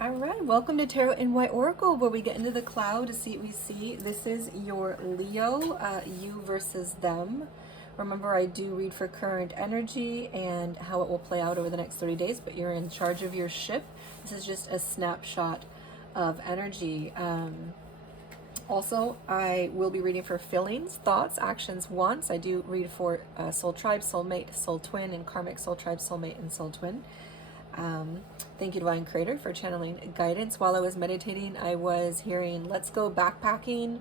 All right, welcome to Tarot in White Oracle, where we get into the cloud to see what we see. This is your Leo, you versus them. Remember, I do read for current energy and how it will play out over the next 30 days, but you're in charge of your ship. This is just a snapshot of energy. Also, I will be reading for feelings, thoughts, actions, wants. I do read for soul tribe, soulmate, soul twin, and karmic soul tribe, soulmate, and soul twin. Thank you, Divine Creator, for channeling guidance. While I was meditating, I was hearing, let's go backpacking,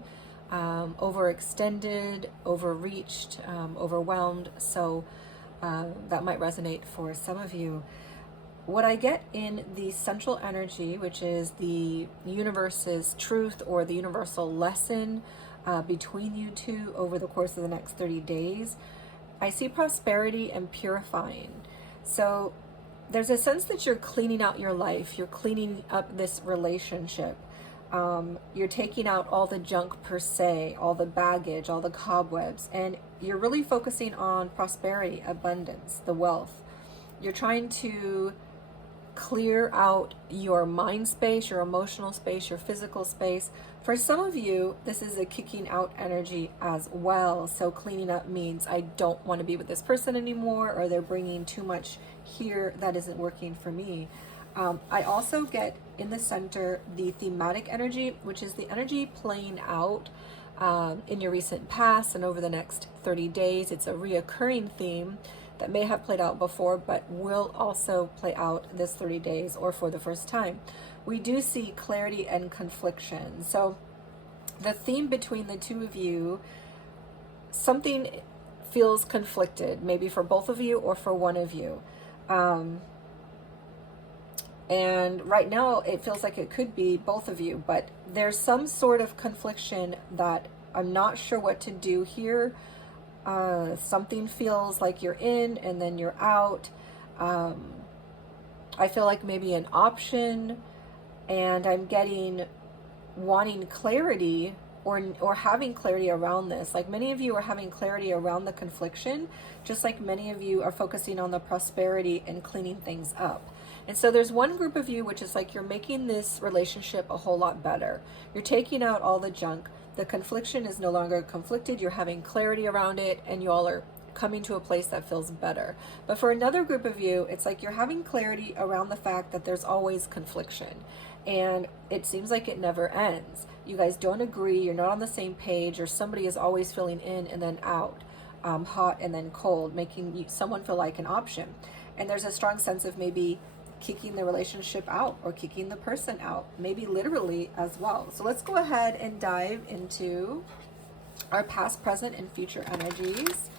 overextended, overreached, overwhelmed. So that might resonate for some of you. What I get in the central energy, which is the universe's truth or the universal lesson between you two over the course of the next 30 days, I see prosperity and purifying. So there's a sense that you're cleaning out your life, you're cleaning up this relationship, you're taking out all the junk per se, all the baggage, all the cobwebs, and you're really focusing on prosperity, abundance, the wealth. You're trying to clear out your mind space, your emotional space, your physical space. For some of you, this is a kicking out energy as well. So cleaning up means I don't want to be with this person anymore, or they're bringing too much here that isn't working for me. I also get in the center the thematic energy, which is the energy playing out in your recent past and over the next 30 days. It's a reoccurring theme that may have played out before, but will also play out this 30 days or for the first time. We do see clarity and confliction. So the theme between the two of you, something feels conflicted, maybe for both of you or for one of you. And right now it feels like it could be both of you, but there's some sort of confliction that I'm not sure what to do here. Something feels like you're in and then you're out. I feel like maybe an option, and I'm getting wanting clarity or having clarity around this. Like many of you are having clarity around the confliction, just like many of you are focusing on the prosperity and cleaning things up. And so there's one group of you which is like you're making this relationship a whole lot better. You're taking out all the junk. The confliction is no longer conflicted. You're having clarity around it, and you all are coming to a place that feels better. But for another group of you, it's like you're having clarity around the fact that there's always confliction, and it seems like it never ends. You guys don't agree. You're not on the same page, or somebody is always feeling in and then out, hot and then cold, making someone feel like an option. And there's a strong sense of maybe kicking the relationship out or kicking the person out, maybe literally as well. So let's go ahead and dive into our past, present, and future energies.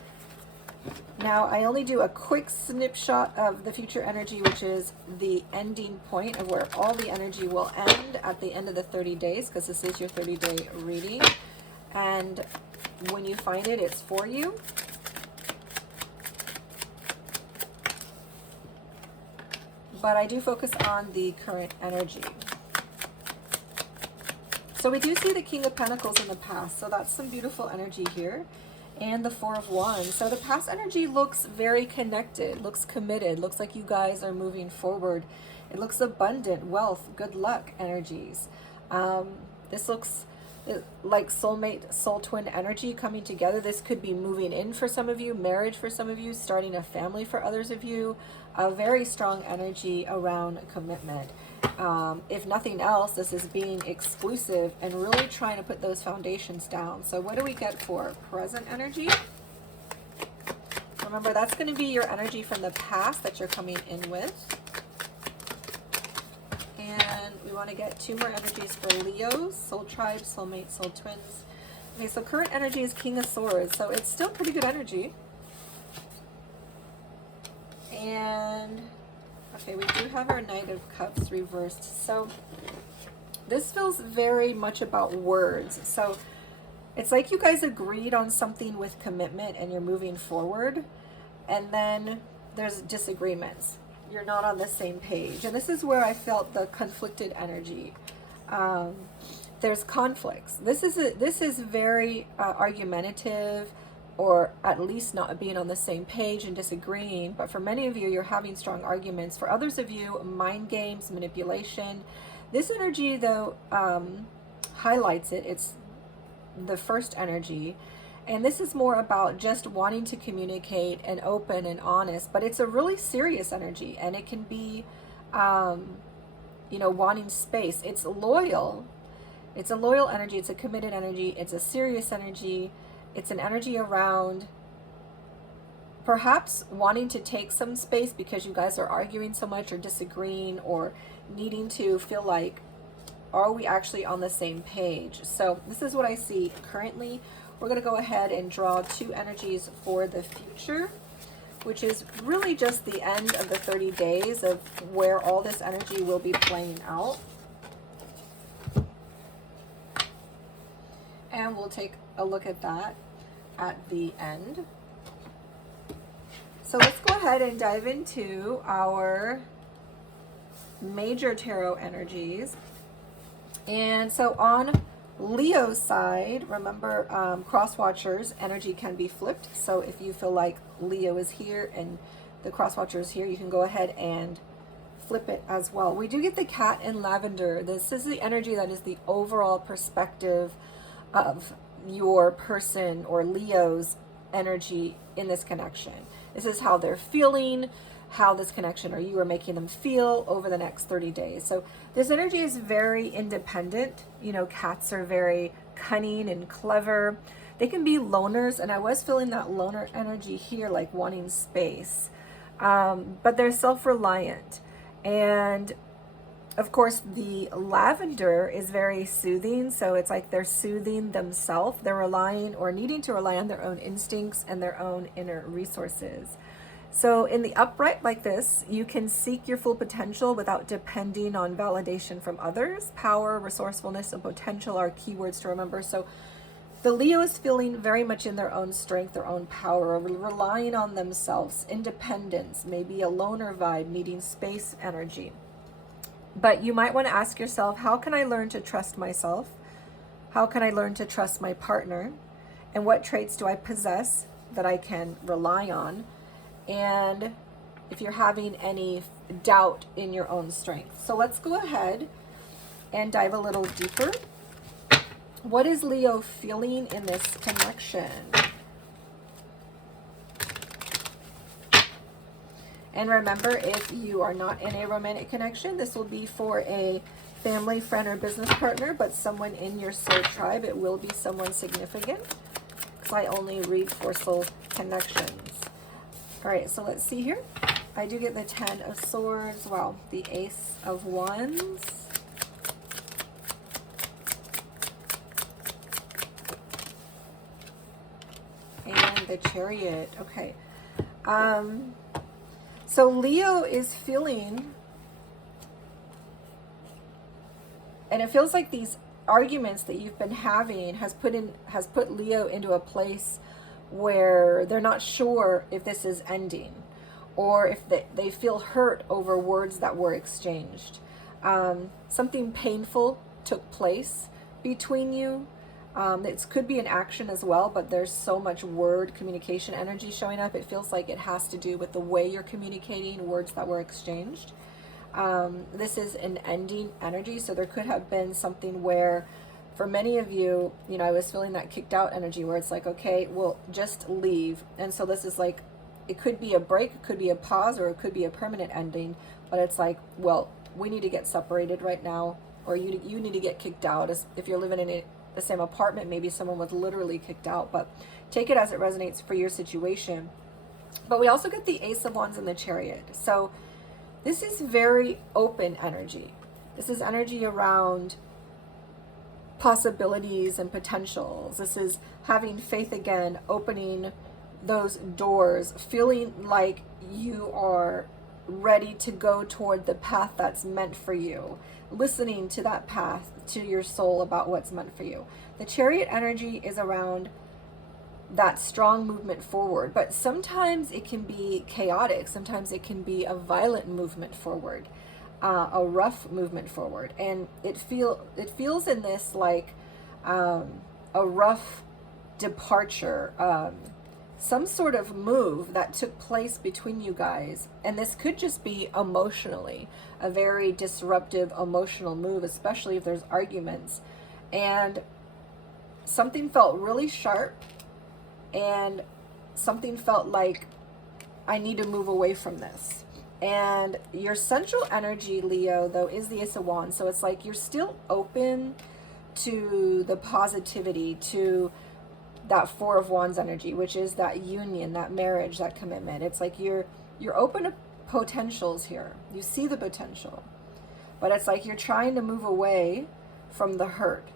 Now, I only do a quick snapshot of the future energy, which is the ending point of where all the energy will end at the end of the 30 days, because this is your 30-day reading. And when you find it, it's for you. But I do focus on the current energy. So we do see the King of Pentacles in the past, so that's some beautiful energy here. And the Four of Wands. So the past energy looks very connected, looks committed, looks like you guys are moving forward. It looks abundant, wealth, good luck energies. This looks like soulmate, soul twin energy coming together. This could be moving in for some of you, marriage for some of you, starting a family for others of you. A very strong energy around commitment. If nothing else, this is being exclusive and really trying to put those foundations down. So what do we get for present energy? Remember, that's going to be your energy from the past that you're coming in with. And we want to get two more energies for Leos, soul tribe, soulmate, soul twins. Okay, so current energy is King of Swords, so it's still pretty good energy. And okay, we do have our Knight of Cups reversed. So this feels very much about words. So it's like you guys agreed on something with commitment and you're moving forward, and then there's disagreements. You're not on the same page. And this is where I felt the conflicted energy. There's conflicts. This is very argumentative. or at least not being on the same page and disagreeing. But for many of you, you're having strong arguments. For others of you, mind games, manipulation. This energy, though, highlights it. It's the first energy. And this is more about just wanting to communicate and open and honest. But it's a really serious energy. And it can be, wanting space. It's loyal. It's a loyal energy. It's a committed energy. It's a serious energy. It's an energy around perhaps wanting to take some space because you guys are arguing so much or disagreeing or needing to feel like, are we actually on the same page? So this is what I see currently. We're going to go ahead and draw 2 energies for the future, which is really just the end of the 30 days of where all this energy will be playing out. And we'll take a look at that at the end. So let's go ahead and dive into our major tarot energies. And so on Leo's side, remember, cross watchers, energy can be flipped. So if you feel like Leo is here and the cross watcher is here, you can go ahead and flip it as well. We do get the cat in lavender. This is the energy that is the overall perspective of your person or Leo's energy in this connection. This is how they're feeling, how this connection or you are making them feel over the next 30 days. So this energy is very independent. You know, cats are very cunning and clever. They can be loners, and I was feeling that loner energy here, like wanting space. But they're self-reliant. And of course, the lavender is very soothing. So it's like they're soothing themselves. They're relying or needing to rely on their own instincts and their own inner resources. So in the upright like this, you can seek your full potential without depending on validation from others. Power, resourcefulness, and potential are keywords to remember. So the Leo is feeling very much in their own strength, their own power, relying on themselves, independence, maybe a loner vibe, needing space energy. But you might want to ask yourself, how can I learn to trust myself? How can I learn to trust my partner? And what traits do I possess that I can rely on? And if you're having any doubt in your own strength. So let's go ahead and dive a little deeper. What is Leo feeling in this connection? And remember, if you are not in a romantic connection, this will be for a family, friend, or business partner, but someone in your soul tribe. It will be someone significant, because I only read for soul connections. All right, so let's see here. I do get the 10 of Swords. Wow, the Ace of Wands. And the Chariot. Okay. So Leo is feeling, and it feels like these arguments that you've been having has put Leo into a place where they're not sure if this is ending, or if they feel hurt over words that were exchanged. Something painful took place between you. It could be an action as well, but there's so much word communication energy showing up. It feels like it has to do with the way you're communicating, words that were exchanged. This is an ending energy, so there could have been something where, for many of you, I was feeling that kicked out energy where it's like, okay, well, just leave. And so this is like, it could be a break, it could be a pause, or it could be a permanent ending, but it's like, well, we need to get separated right now, or you need to get kicked out. If you're living in the same apartment, maybe someone was literally kicked out, but take it as it resonates for your situation. But we also get the Ace of Wands and the Chariot. So this is very open energy. This is energy around possibilities and potentials. This is having faith again, opening those doors, feeling like you are ready to go toward the path that's meant for you, listening to that path, to your soul about what's meant for you. The Chariot energy is around that strong movement forward, but sometimes it can be chaotic. Sometimes it can be a violent movement forward, a rough movement forward, and it feels in this like a rough departure, some sort of move that took place between you guys. And this could just be emotionally, a very disruptive emotional move, especially if there's arguments. And something felt really sharp, and something felt like, I need to move away from this. And your central energy, Leo, though, is the Ace of Wands. So it's like you're still open to the positivity, to that Four of Wands energy, which is that union, that marriage, that commitment. It's like you're open to potentials here. You see the potential, but it's like you're trying to move away from the hurt.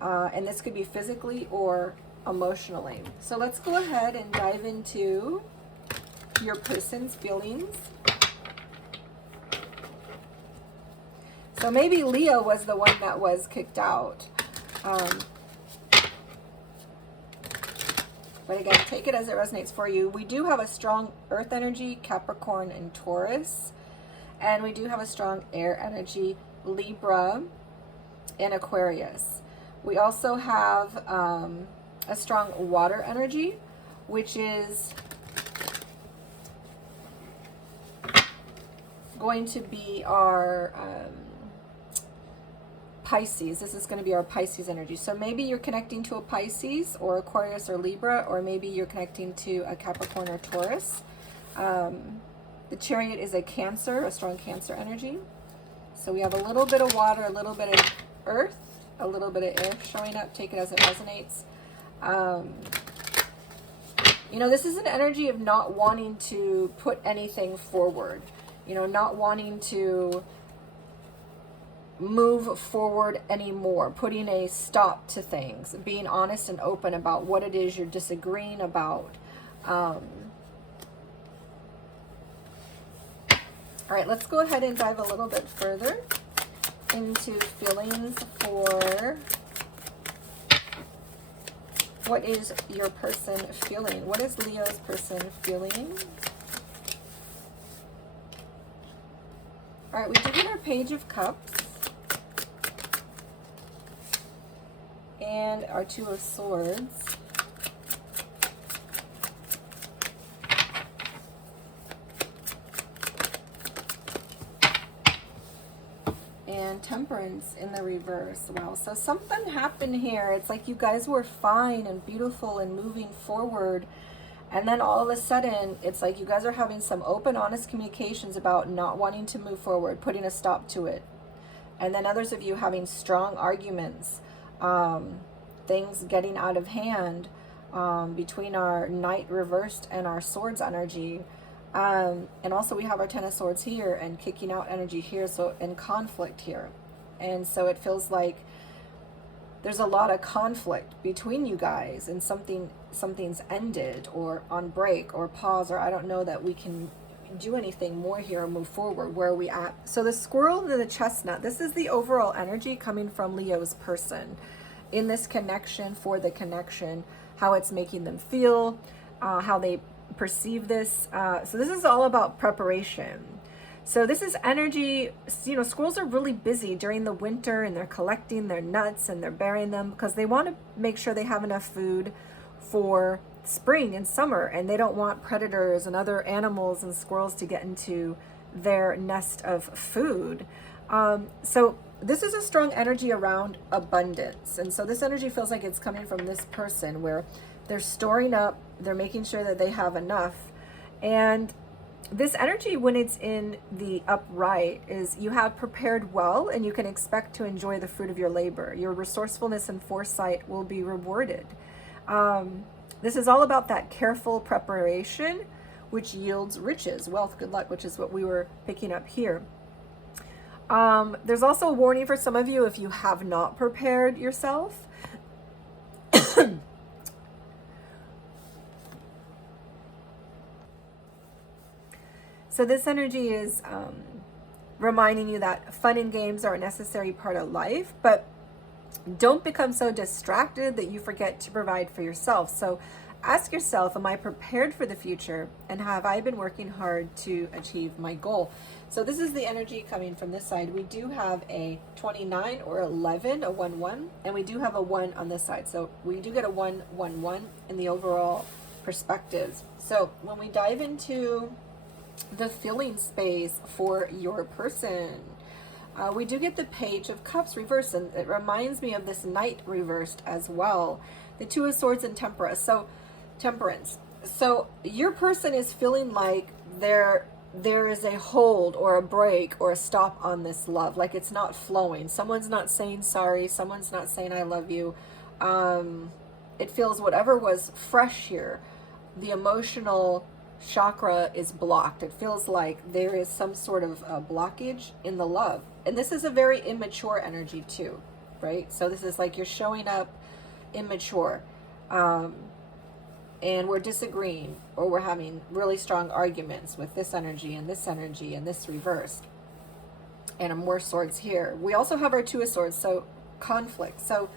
And this could be physically or emotionally. So let's go ahead and dive into your person's feelings. So maybe Leo was the one that was kicked out. But again, take it as it resonates for you. We do have a strong earth energy, Capricorn and Taurus. And we do have a strong air energy, Libra and Aquarius. We also have a strong water energy, which is going to be our Pisces. This is going to be our Pisces energy. So maybe you're connecting to a Pisces or Aquarius or Libra, or maybe you're connecting to a Capricorn or Taurus. The Chariot is a Cancer, a strong Cancer energy. So we have a little bit of water, a little bit of earth, a little bit of air showing up. Take it as it resonates. You know, this is an energy of not wanting to put anything forward. You know, not wanting to move forward anymore, putting a stop to things, being honest and open about what it is you're disagreeing about. All right, let's go ahead and dive a little bit further into feelings for what is your person feeling. What is Leo's person feeling? All right, we do get our Page of Cups and our Two of Swords. And Temperance in the reverse. Wow, so something happened here. It's like you guys were fine and beautiful and moving forward, and then all of a sudden it's like you guys are having some open, honest communications about not wanting to move forward, putting a stop to it. And then others of you having strong arguments, things getting out of hand between our Knight reversed and our Swords energy. And also we have our Ten of Swords here and kicking out energy here, so in conflict here. And so it feels like there's a lot of conflict between you guys, and something's ended or on break or pause, or I don't know that we can do anything more here or move forward. Where are we at? So the squirrel and the chestnut, this is the overall energy coming from Leo's person in this connection, for the connection, how it's making them feel, how they perceive this. So this is all about preparation. So this is energy. You know, squirrels are really busy during the winter, and they're collecting their nuts and they're burying them because they want to make sure they have enough food for spring and summer, and they don't want predators and other animals and squirrels to get into their nest of food. So this is a strong energy around abundance. And so this energy feels like it's coming from this person, where they're storing up, they're making sure that they have enough. And this energy, when it's in the upright, is you have prepared well, and you can expect to enjoy the fruit of your labor. Your resourcefulness and foresight will be rewarded. This is all about that careful preparation, which yields riches, wealth, good luck, which is what we were picking up here. There's also a warning for some of you if you have not prepared yourself. So this energy is reminding you that fun and games are a necessary part of life, but don't become so distracted that you forget to provide for yourself. So ask yourself, am I prepared for the future? And have I been working hard to achieve my goal? So this is the energy coming from this side. We do have a 29 or 11, a 1-1, and we do have a 1 on this side. So we do get a 1-1-1 in the overall perspectives. So when we dive into the feeling space for your person, we do get the Page of Cups reversed, and it reminds me of this Knight reversed as well. The Two of Swords and Temperance. So your person is feeling like there is a hold or a break or a stop on this love, like it's not flowing. Someone's not saying sorry, someone's not saying I love you. It feels whatever was fresh here, the emotional chakra is blocked. It feels like there is some sort of blockage in the love. And this is a very immature energy too, right? So this is like you're showing up immature. And we're disagreeing, or we're having really strong arguments with this energy and this energy and this reversed. And more swords here. We also have our Two of Swords, so conflict. So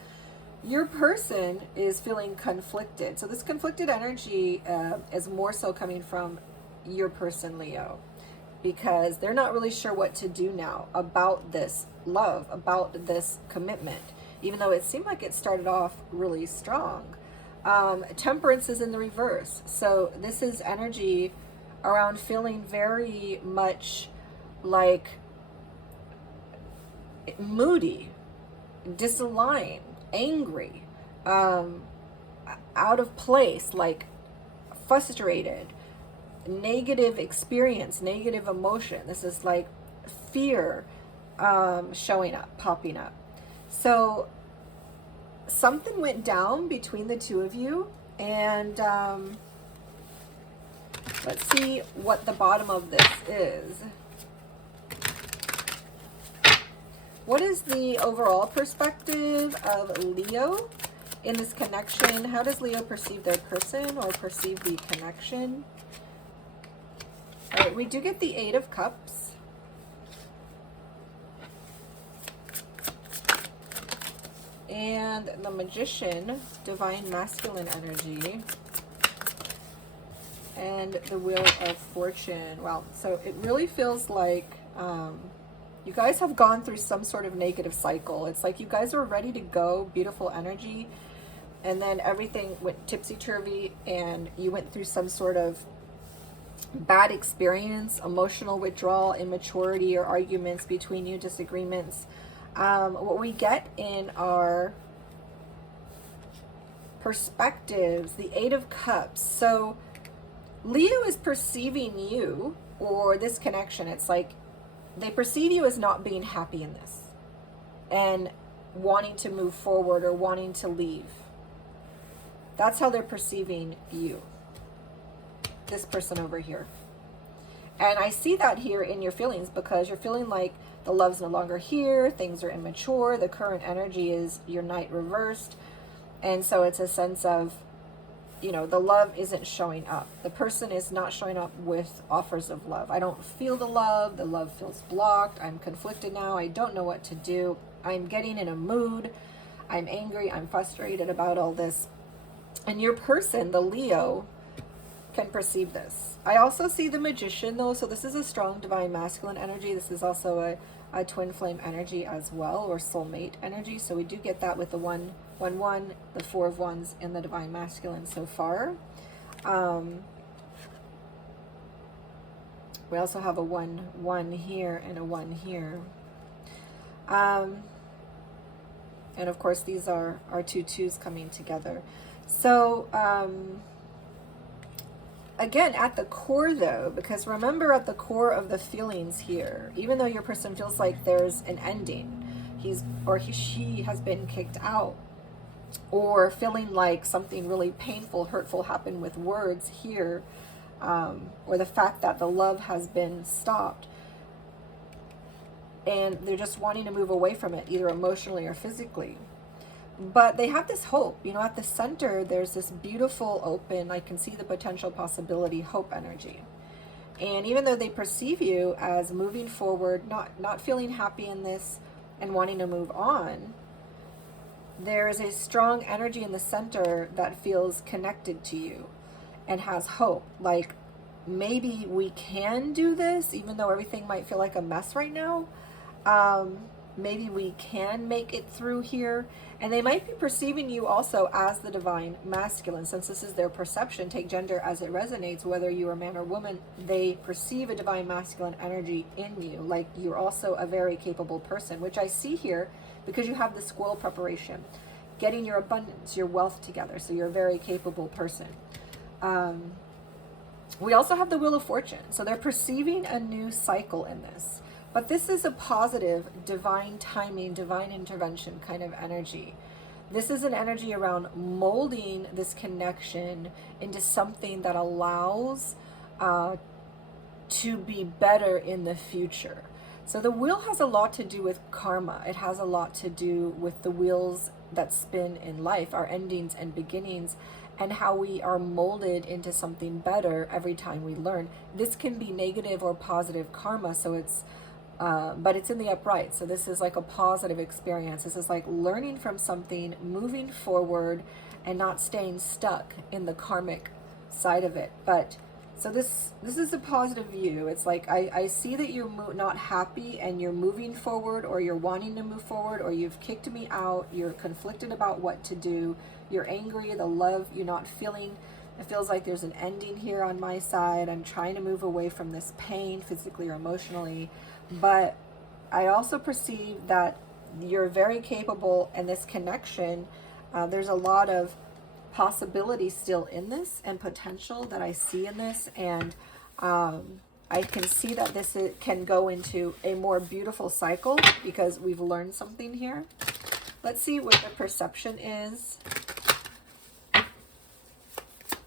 your person is feeling conflicted. So this conflicted energy is more so coming from your person, Leo, because they're not really sure what to do now about this love, about this commitment, even though it seemed like it started off really strong. Temperance is in the reverse. So this is energy around feeling very much like moody, disaligned, angry, out of place, like frustrated, negative experience, negative emotion. This is like fear showing up, popping up. So something went down between the two of you, and let's see what the bottom of this is. What is the overall perspective of Leo in this connection? How does Leo perceive their person or perceive the connection? All right, we do get the Eight of Cups. And the Magician, divine masculine energy, and the Wheel of Fortune. Wow, so it really feels like you guys have gone through some sort of negative cycle. It's like you guys were ready to go, beautiful energy, and then everything went tipsy-turvy, and you went through some sort of bad experience, emotional withdrawal, immaturity, or arguments between you, disagreements. What we get in our perspectives, the Eight of Cups. So Leo is perceiving you, or this connection, it's like they perceive you as not being happy in this and wanting to move forward or wanting to leave. That's how they're perceiving you, this person over here. And I see that here in your feelings, because you're feeling like the love's no longer here, things are immature, the current energy is your Knight reversed, and so it's a sense of, you know, the love isn't showing up. The person is not showing up with offers of love. I don't feel the love feels blocked, I'm conflicted now, I don't know what to do, I'm getting in a mood, I'm angry, I'm frustrated about all this. And your person, the Leo, can perceive this. I also see the Magician though, so this is a strong divine masculine energy. This is also a twin flame energy as well, or soulmate energy. So we do get that with the 1-1-1, the 4 of Wands, and the divine masculine so far. We also have a 1-1 here and a 1 here. And of course these are our 2 2s coming together. So again, at the core though, because remember, at the core of the feelings here, even though your person feels like there's an ending, she has been kicked out, or feeling like something really painful, hurtful happened with words here, or the fact that the love has been stopped, and they're just wanting to move away from it, either emotionally or physically. But they have this hope, you know, at the center, there's this beautiful, open, I can see the potential possibility, hope energy. And even though they perceive you as moving forward, not feeling happy in this and wanting to move on, there is a strong energy in the center that feels connected to you and has hope. Like, maybe we can do this, even though everything might feel like a mess right now. maybe we can make it through here. And they might be perceiving you also as the divine masculine. Since this is their perception, take gender as it resonates, whether you are man or woman, they perceive a divine masculine energy in you. Like you're also a very capable person, which I see here because you have the squirrel preparation, getting your abundance, your wealth together. So you're a very capable person. We also have the Wheel of Fortune. So they're perceiving a new cycle in this. But this is a positive, divine timing, divine intervention kind of energy. This is an energy around molding this connection into something that allows to be better in the future. So the wheel has a lot to do with karma. It has a lot to do with the wheels that spin in life, our endings and beginnings, and how we are molded into something better every time we learn. This can be negative or positive karma, so it's but it's in the upright. So this is like a positive experience. This is like learning from something, moving forward, and not staying stuck in the karmic side of it. But so this is a positive view. It's like I see that you're not happy and you're moving forward, or you're wanting to move forward, or you've kicked me out, you're conflicted about what to do, you're angry, the love you're not feeling. It feels like there's an ending here on my side. I'm trying to move away from this pain, physically or emotionally. But I also perceive that you're very capable, and this connection, there's a lot of possibility still in this and potential that I see in this. And I can see that this can go into a more beautiful cycle because we've learned something here. Let's see what the perception is.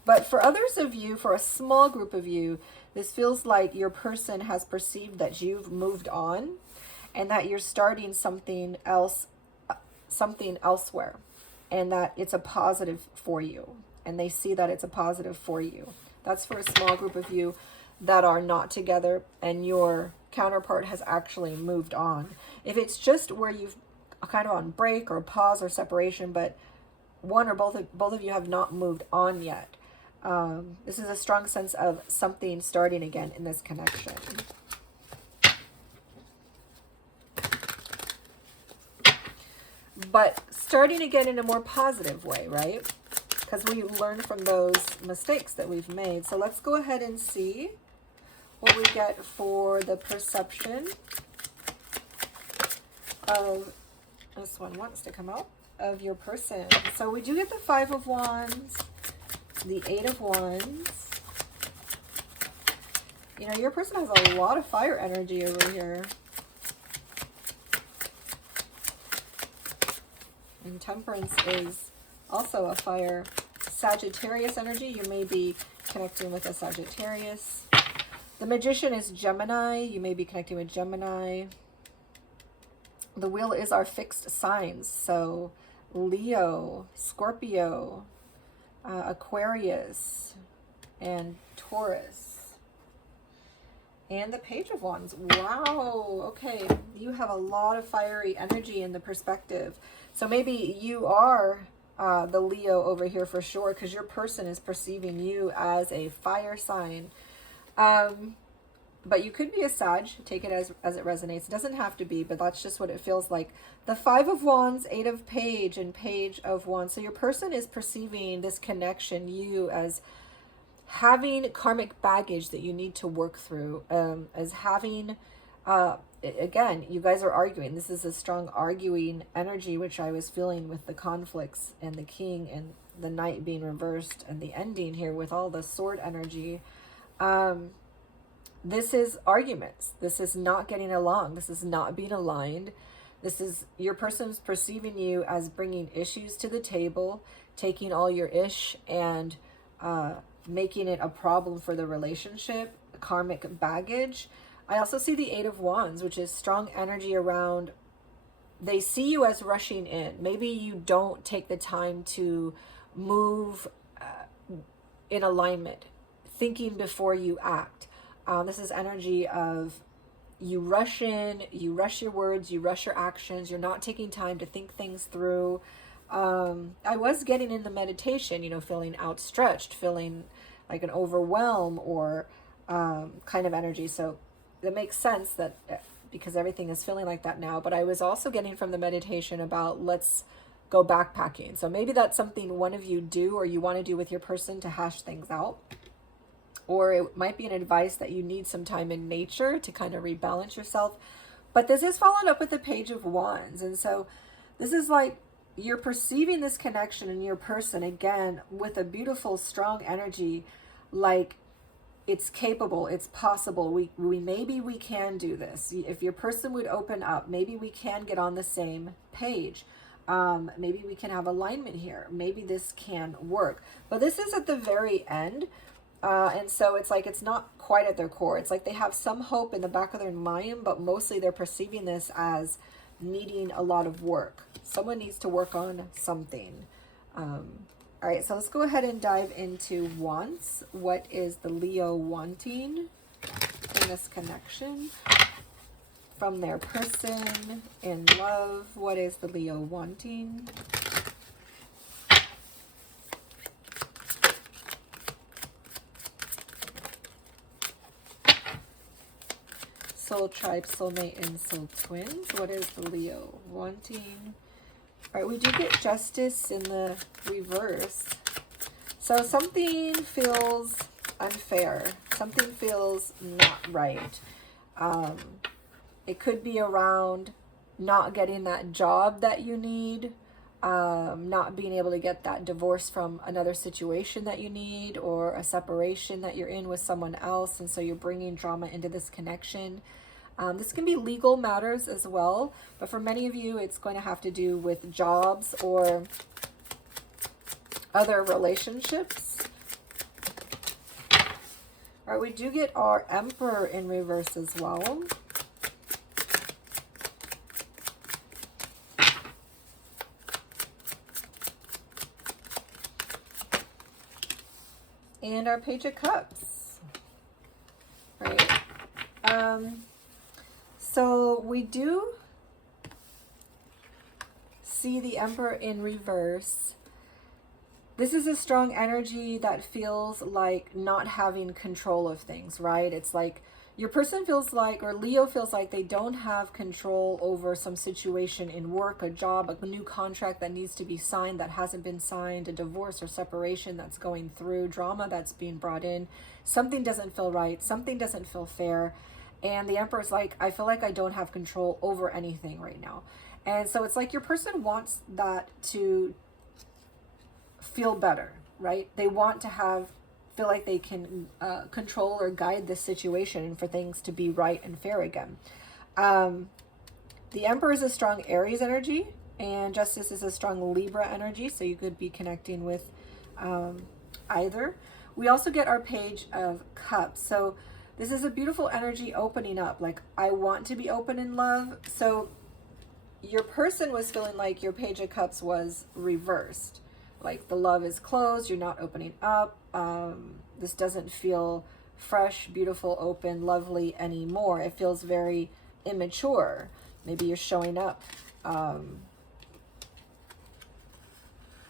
But for others of you, for a small group of you, this feels like your person has perceived that you've moved on and that you're starting something else, something elsewhere, and that it's a positive for you. And they see that it's a positive for you. That's for a small group of you that are not together and your counterpart has actually moved on. If it's just where you've kind of on break or pause or separation, but one or both of you have not moved on yet, this is a strong sense of something starting again in this connection. But starting again in a more positive way, right? Because we learn from those mistakes that we've made. So let's go ahead and see what we get for the perception of, this one wants to come out, of your person. So we do get the Five of Wands, the Eight of Wands. You know, your person has a lot of fire energy over here. And Temperance is also a fire. Sagittarius energy, you may be connecting with a Sagittarius. The Magician is Gemini, you may be connecting with Gemini. The wheel is our fixed signs, so Leo, Scorpio, Aquarius, and Taurus. And the Page of Wands. Wow, okay, you have a lot of fiery energy in the perspective. So maybe you are the Leo over here for sure, because your person is perceiving you as a fire sign. But you could be a Sag, take it as it resonates. It doesn't have to be, but that's just what it feels like. The Five of Wands, Eight of Page, and Page of Wands. So your person is perceiving this connection, you, as having karmic baggage that you need to work through, as having, again, you guys are arguing. This is a strong arguing energy, which I was feeling with the conflicts and the King and the Knight being reversed and the ending here with all the sword energy. This is arguments. This is not getting along. This is not being aligned. This is your person's perceiving you as bringing issues to the table, taking all your ish and making it a problem for the relationship, karmic baggage. I also see the Eight of Wands, which is strong energy around, they see you as rushing in. Maybe you don't take the time to move in alignment, thinking before you act. This is energy of you rush in, you rush your words, you rush your actions. You're not taking time to think things through. I was getting into meditation, you know, feeling outstretched, feeling like an overwhelm or kind of energy. So it makes sense that because everything is feeling like that now. But I was also getting from the meditation about let's go backpacking. So maybe that's something one of you do or you want to do with your person to hash things out. Or it might be an advice that you need some time in nature to kind of rebalance yourself. But this is followed up with the Page of Wands. And so this is like you're perceiving this connection in your person again with a beautiful, strong energy, like it's capable, it's possible. Maybe we can do this. If your person would open up, maybe we can get on the same page. Maybe we can have alignment here. Maybe this can work. But this is at the very end. And so it's like it's not quite at their core. It's like they have some hope in the back of their mind, but mostly they're perceiving this as needing a lot of work. Someone needs to work on something. All right, so let's go ahead and dive into wants. What is the Leo wanting in this connection? From their person in love, what is the Leo wanting? Soul tribe, soulmate, and soul twins. What is the Leo wanting? All right, we do get justice in the reverse. So something feels unfair. Something feels not right. It could be around not getting that job that you need, not being able to get that divorce from another situation that you need, or a separation that you're in with someone else, and so you're bringing drama into this connection. This can be legal matters as well, but for many of you, it's going to have to do with jobs or other relationships. All right, we do get our Emperor in reverse as well. And our Page of Cups, right? So we do see the Emperor in reverse. This is a strong energy that feels like not having control of things, right? It's like your person feels like, or Leo feels like they don't have control over some situation in work, a job, a new contract that needs to be signed that hasn't been signed, a divorce or separation that's going through, drama that's being brought in. Something doesn't feel right. Something doesn't feel fair. And the Emperor's like, I feel like I don't have control over anything right now. And so it's like your person wants that to feel better, right? They want to feel like they can control or guide this situation and for things to be right and fair again. The Emperor is a strong Aries energy, and Justice is a strong Libra energy, so you could be connecting with either. We also get our Page of Cups. So this is a beautiful energy opening up, like I want to be open in love. So your person was feeling like your Page of Cups was reversed. Like the love is closed, you're not opening up. This doesn't feel fresh, beautiful, open, lovely anymore. It feels very immature. Maybe you're showing up,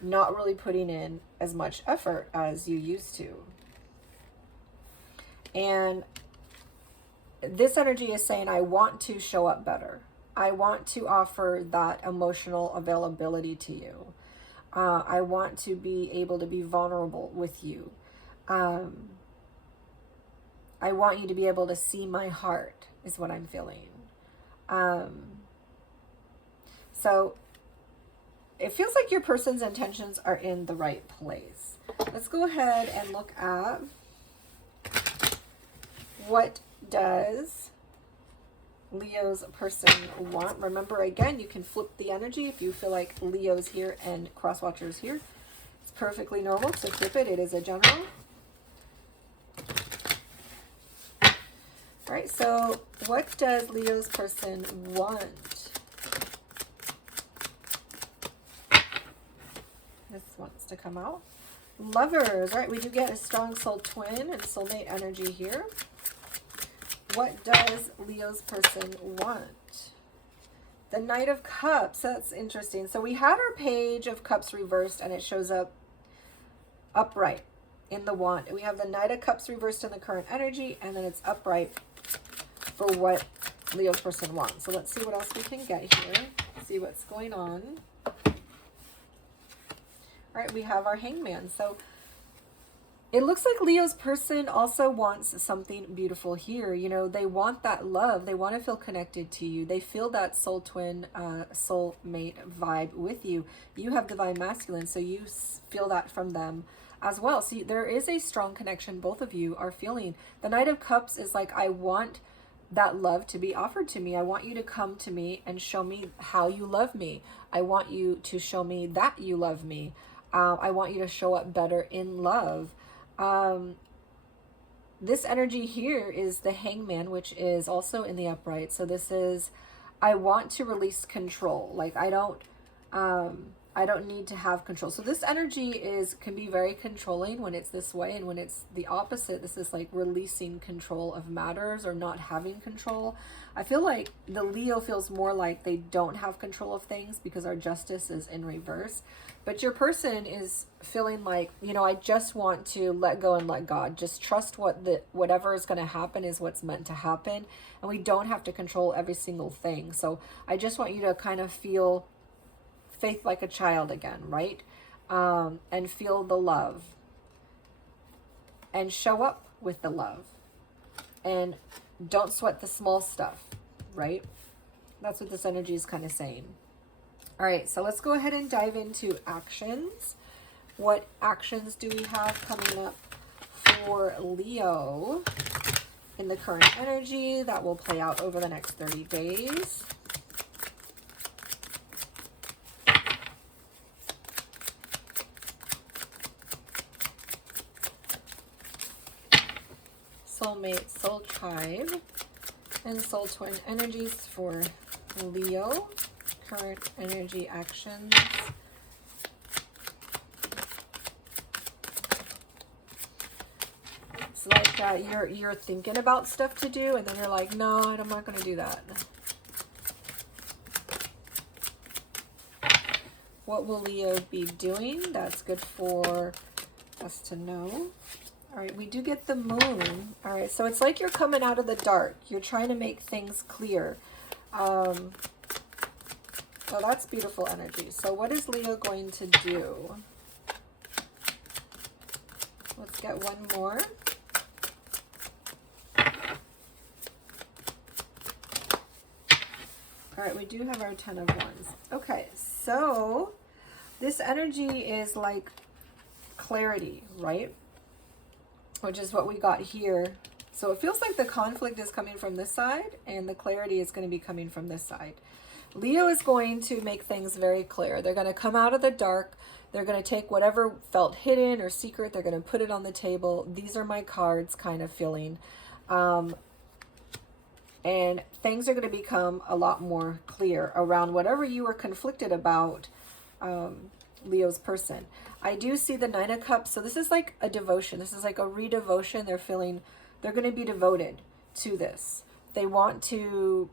not really putting in as much effort as you used to. And this energy is saying, I want to show up better. I want to offer that emotional availability to you. I want to be able to be vulnerable with you. I want you to be able to see my heart, is what I'm feeling. So it feels like your person's intentions are in the right place. Let's go ahead and look at what does Leo's person want. Remember, again, you can flip the energy if you feel like Leo's here and cross watchers here. It's perfectly normal to flip it. It is a general. All right, so what does Leo's person want? This wants to come out. Lovers. All right, we do get a strong soul twin and soulmate energy here. What does Leo's person want? The Knight of Cups. That's interesting. So we had our Page of Cups reversed, and it shows up upright in the wand. We have the Knight of Cups reversed in the current energy, and then it's upright for what Leo's person wants. So let's see what else we can get here. See what's going on. All right, we have our Hangman. So it looks like Leo's person also wants something beautiful here. You know, they want that love. They want to feel connected to you. They feel that soul twin, soul mate vibe with you. You have divine masculine, so you feel that from them as well. See, there is a strong connection both of you are feeling. The Knight of Cups is like, I want that love to be offered to me. I want you to come to me and show me how you love me. I want you to show me that you love me. I want you to show up better in love. This energy here is the Hangman, which is also in the upright. So this is, I want to release control. Like I don't need to have control. So this energy can be very controlling when it's this way, and when it's the opposite, this is like releasing control of matters or not having control. I feel like the Leo feels more like they don't have control of things because our Justice is in reverse. But your person is feeling like, you know, I just want to let go and let God. Just trust whatever is going to happen is what's meant to happen. And we don't have to control every single thing. So I just want you to kind of feel faith like a child again, right? And feel the love. And show up with the love. And don't sweat the small stuff, right? That's what this energy is kind of saying. All right, so let's go ahead and dive into actions. What actions do we have coming up for Leo in the current energy that will play out over the next 30 days? Soulmate, soul tribe, and soul twin energies for Leo. Current energy actions. It's like you're thinking about stuff to do, and then you're like, no, I'm not going to do that. What will Leo be doing? That's good for us to know. All right, we do get the moon. All right, so it's like you're coming out of the dark. You're trying to make things clear. So that's beautiful energy. So what is Leo going to do? Let's get one more. All right, we do have our 10 of Wands. Okay, so this energy is like clarity, right? Which is what we got here. So it feels like the conflict is coming from this side and the clarity is going to be coming from this side. Leo is going to make things very clear. They're going to come out of the dark. They're going to take whatever felt hidden or secret. They're going to put it on the table. These are my cards kind of feeling. And things are going to become a lot more clear around whatever you were conflicted about, Leo's person. I do see the 9 of Cups. So this is like a devotion. This is like a redevotion. They're feeling they're going to be devoted to this. They want to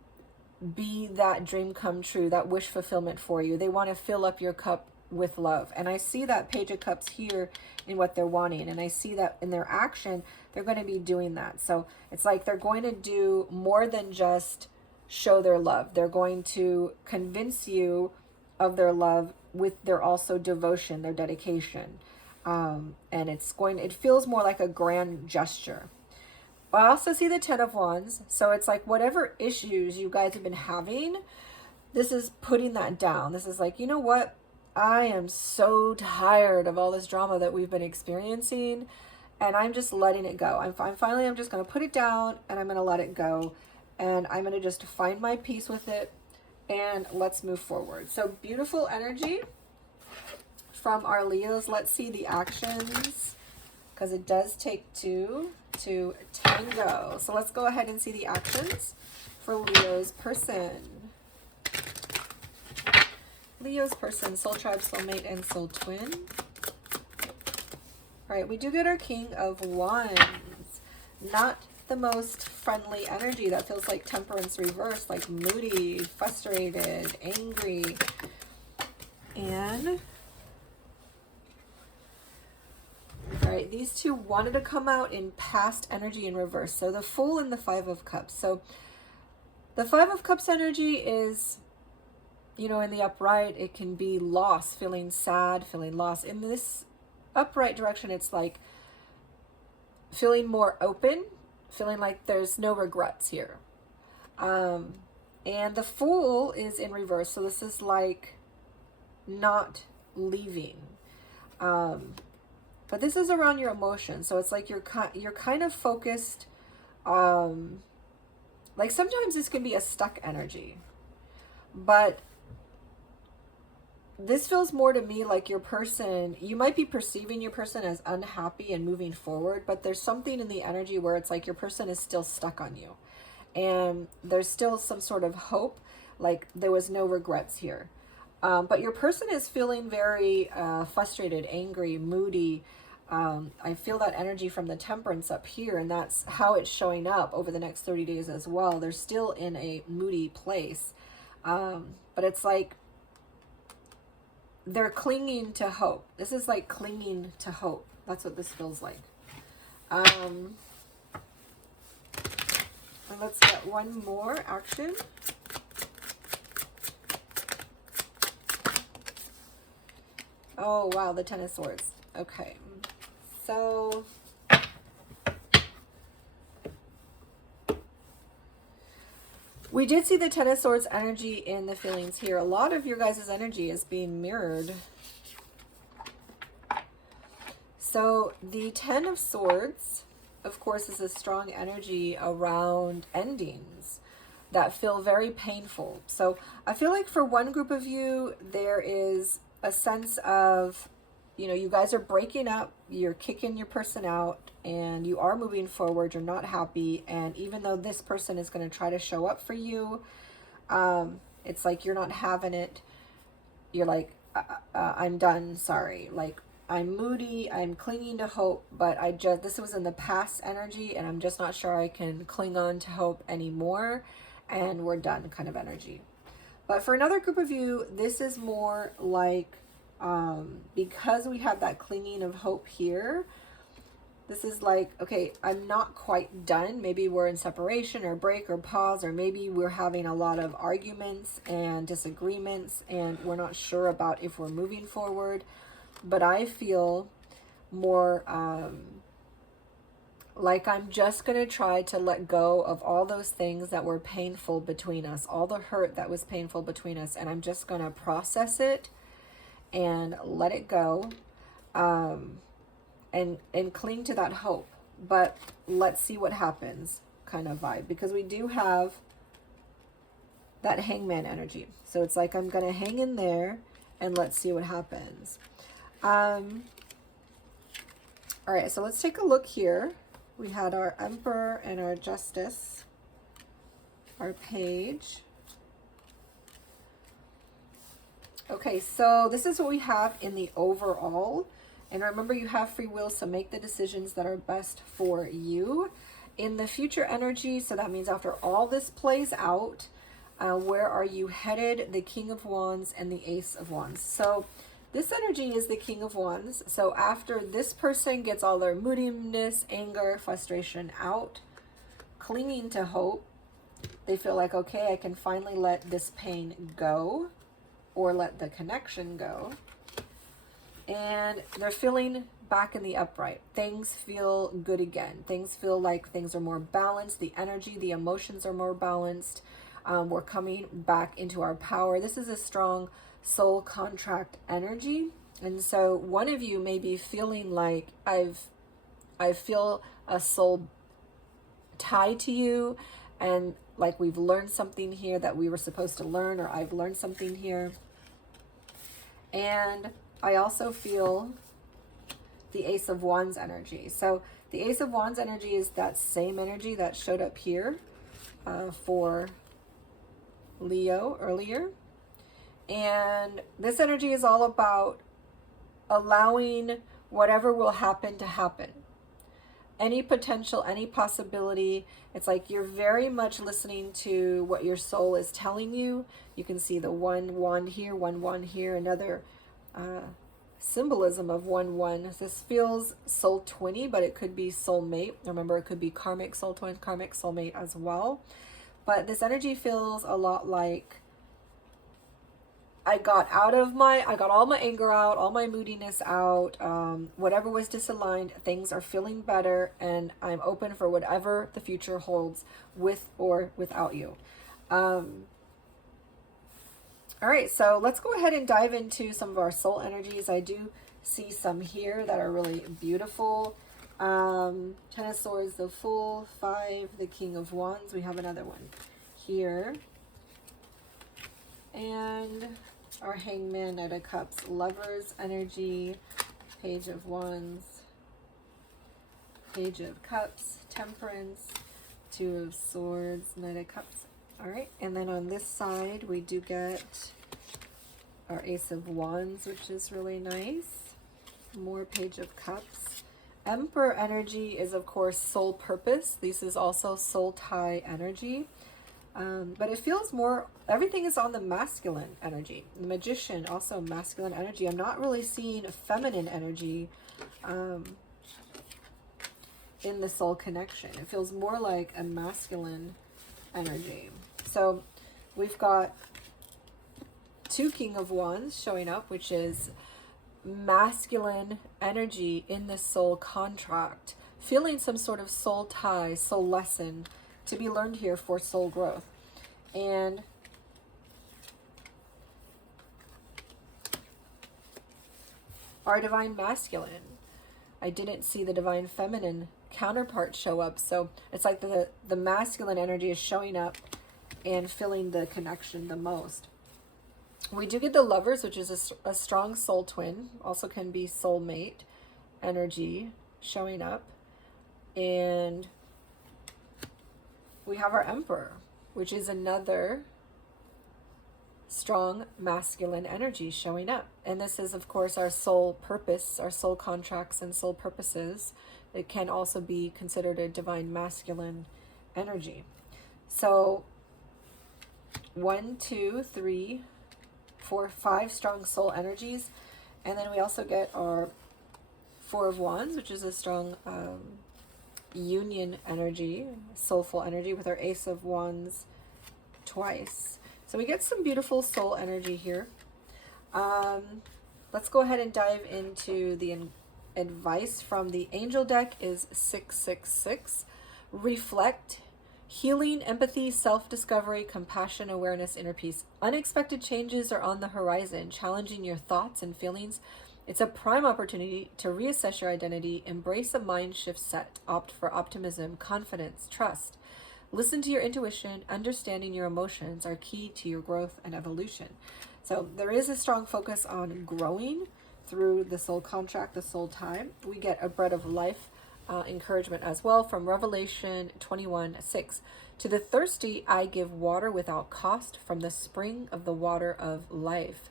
be that dream come true, that wish fulfillment for you. They want to fill up your cup with love. And I see that Page of Cups here in what they're wanting. And I see that in their action, they're going to be doing that. So it's like they're going to do more than just show their love. They're going to convince you of their love with their also devotion, their dedication. And it feels more like a grand gesture. I also see the 10 of Wands. So it's like whatever issues you guys have been having, this is putting that down. This is like, you know what? I am so tired of all this drama that we've been experiencing, and I'm just letting it go. I'm just going to put it down, and I'm going to let it go, and I'm going to just find my peace with it, and let's move forward. So beautiful energy from our Leos. Let's see the actions, because it does take two to tango. So let's go ahead and see the actions for Leo's person. Leo's person, soul tribe, soulmate, and soul twin. All right, we do get our King of Wands. Not the most friendly energy. That feels like Temperance reversed, like moody, frustrated, angry. And all right, these two wanted to come out in past energy in reverse. So the Fool and the 5 of Cups. So The Five of Cups energy is, you know, in the upright, it can be loss, feeling sad, feeling lost. In this upright direction, it's like feeling more open, feeling like there's no regrets here. And the Fool is in reverse, so this is like not leaving. But this is around your emotions, so it's like you're kind of focused. Like sometimes this can be a stuck energy, but this feels more to me like your person, you might be perceiving your person as unhappy and moving forward, but there's something in the energy where it's like your person is still stuck on you. And there's still some sort of hope, like there was no regrets here. But your person is feeling very frustrated, angry, moody. I feel that energy from the Temperance up here, and that's how it's showing up over the next 30 days as well. They're still in a moody place. But it's like they're clinging to hope. This is like clinging to hope. That's what this feels like. And let's get one more action. Oh, wow, the Ten of Swords. Okay. So we did see the Ten of Swords energy in the feelings here. A lot of your guys' energy is being mirrored. So the Ten of Swords, of course, is a strong energy around endings that feel very painful. So I feel like for one group of you, there is a sense of, you know, you guys are breaking up, you're kicking your person out, and you are moving forward, you're not happy, and even though this person is going to try to show up for you, it's like you're not having it. You're like, I'm done, sorry. Like, I'm moody, I'm clinging to hope, but this was in the past energy, and I'm just not sure I can cling on to hope anymore, and we're done kind of energy. But for another group of you, this is more like, because we have that clinging of hope here, this is like, okay, I'm not quite done. Maybe we're in separation or break or pause, or maybe we're having a lot of arguments and disagreements and we're not sure about if we're moving forward. But I feel more like I'm just going to try to let go of all those things that were painful between us, all the hurt that was painful between us, and I'm just going to process it and let it go, and cling to that hope. But let's see what happens kind of vibe, because we do have that Hangman energy. So it's like I'm going to hang in there and let's see what happens. All right, so let's take a look here. We had our Emperor and our Justice, our Page. Okay, so this is what we have in the overall. And remember, you have free will, so make the decisions that are best for you. In the future energy, so that means after all this plays out, where are you headed? The King of Wands and the Ace of Wands. So this energy is the King of Wands. So after this person gets all their moodiness, anger, frustration out, clinging to hope, they feel like, okay, I can finally let this pain go, or let the connection go. And they're feeling back in the upright. Things feel good again. Things feel like things are more balanced. The energy, the emotions are more balanced. We're coming back into our power. This is a strong soul contract energy. And so one of you may be feeling like I feel a soul tie to you, and like we've learned something here that we were supposed to learn, or I've learned something here. And I also feel the Ace of Wands energy. So the Ace of Wands energy is that same energy that showed up here for Leo earlier. And this energy is all about allowing whatever will happen to happen. Any potential, any possibility. It's like you're very much listening to what your soul is telling you. You can see the one wand here, one wand here, another symbolism of 1-1. This feels soul twinny, but it could be soulmate. Remember, it could be karmic soul twin, karmic soulmate as well. But this energy feels a lot like I got all my anger out, all my moodiness out, whatever was disaligned, things are feeling better, and I'm open for whatever the future holds with or without you. All right, so let's go ahead and dive into some of our soul energies. I do see some here that are really beautiful. 10 of Swords, the Fool, 5, the King of Wands. We have another one here. And our Hangman, Knight of Cups, Lovers energy, Page of Wands, Page of Cups, Temperance, 2 of Swords, Knight of Cups. All right, and then on this side, we do get our Ace of Wands, which is really nice. More Page of Cups. Emperor energy is, of course, soul purpose. This is also soul tie energy. But it feels more, everything is on the masculine energy. The Magician, also masculine energy. I'm not really seeing feminine energy in the soul connection. It feels more like a masculine energy. So we've got 2 King of Wands showing up, which is masculine energy in the soul contract. Feeling some sort of soul tie, soul lesson to be learned here for soul growth. And our divine masculine. I didn't see the divine feminine counterpart show up, so it's like the masculine energy is showing up and feeling the connection the most. We do get the Lovers, which is a strong soul twin, also can be soulmate energy showing up. And we have our Emperor, which is another strong masculine energy showing up. And this is, of course, our soul purpose, our soul contracts and soul purposes. It can also be considered a divine masculine energy. So 1, 2, 3, 4, 5 strong soul energies. And then we also get our 4 of Wands, which is a strong union energy, soulful energy, with our Ace of Wands twice. So we get some beautiful soul energy here. Let's go ahead and dive into the advice from the angel deck is 666. Reflect, healing, empathy, self-discovery, compassion, awareness, inner peace. Unexpected changes are on the horizon, challenging your thoughts and feelings. It's a prime opportunity to reassess your identity, embrace a mind shift set, opt for optimism, confidence, trust. Listen to your intuition, understanding your emotions are key to your growth and evolution. So there is a strong focus on growing through the soul contract, the soul tie. We get a bread of life encouragement as well from Revelation 21:6. To the thirsty, I give water without cost from the spring of the water of life.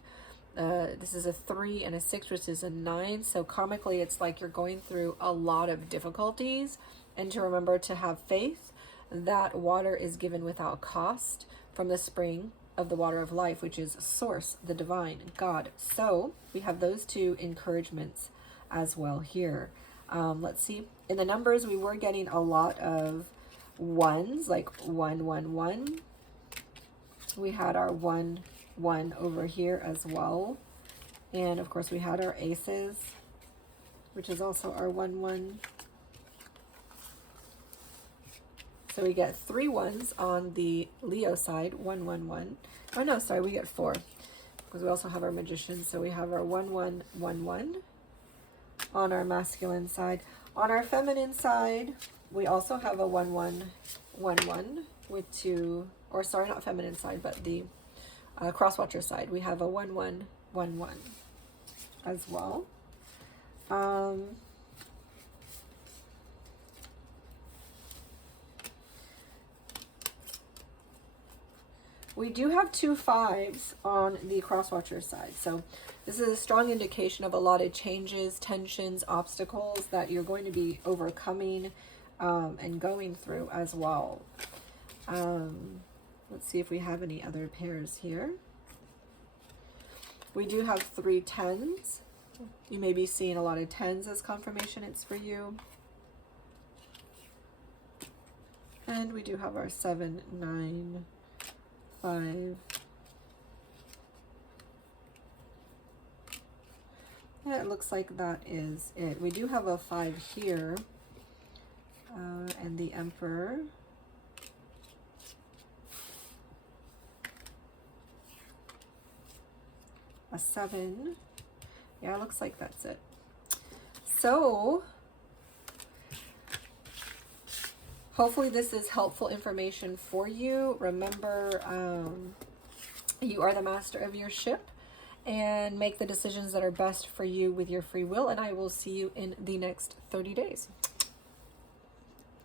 This is a 3 and a 6, which is a 9. So karmically, it's like you're going through a lot of difficulties, and to remember to have faith that water is given without cost from the spring of the water of life, which is source, the divine, God. So we have those 2 encouragements as well here. Let's see. In the numbers, we were getting a lot of ones, like 1, 1, 1. We had our 1, 1 over here as well. And of course, we had our aces, which is also our 1, 1. So we get 3 ones on the Leo side, 1, 1, 1. Oh no, sorry, we get 4 because we also have our Magician. So we have our 1, 1, 1, 1 on our masculine side. On our feminine side, we also have a 1, 1, 1, 1 with 2, or sorry, not feminine side, but the crosswatcher side. We have a 1, 1, 1, 1 as well. We do have 2 5s on the crosswatcher side. So this is a strong indication of a lot of changes, tensions, obstacles that you're going to be overcoming and going through as well. Let's see if we have any other pairs here. We do have 3 10s. You may be seeing a lot of 10s as confirmation it's for you. And we do have our 7, 9, 5. Yeah, it looks like that is it. We do have a 5 here, and the Emperor. A 7. Yeah, it looks like that's it. So hopefully this is helpful information for you. Remember, you are the master of your ship, and make the decisions that are best for you with your free will. And I will see you in the next 30 days.